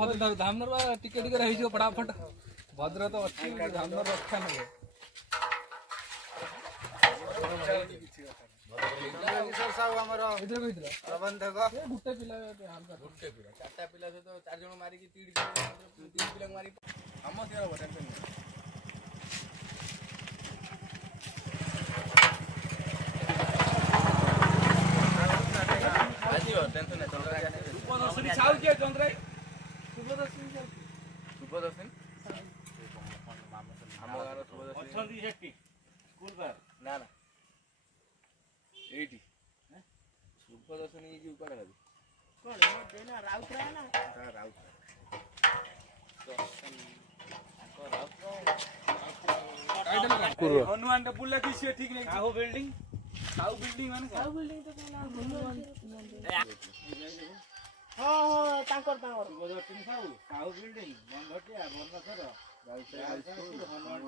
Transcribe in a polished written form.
भद्र धामनर टिके टिके रही फटाफट भद्र तो अच्छी धामनर रक्षा नहीं प्रबंधक गुटे पिला चारटा पिला सहित 4 जण मारिकी 3 पिला मारी हम से हो टेंशन नहीं आजियो टेंशन नहीं सुपदर्शनी छाउ के चंद्राई सुपदर्शनी हम गार सुपदर्शनी अछंदी हेटी स्कूल पर ना ना एटी सुपदर्शनी जी ऊपर लगी कोन देना राउत रहा ना राउत हनुमान टा बुल्ला की से ठीक नहीं काहो बिल्डिंग माने काहो बिल्डिंग तो कहला हां तांकर सुपदर्शनी काहो बिल्डिंग बंधटिया बनसर हनुमान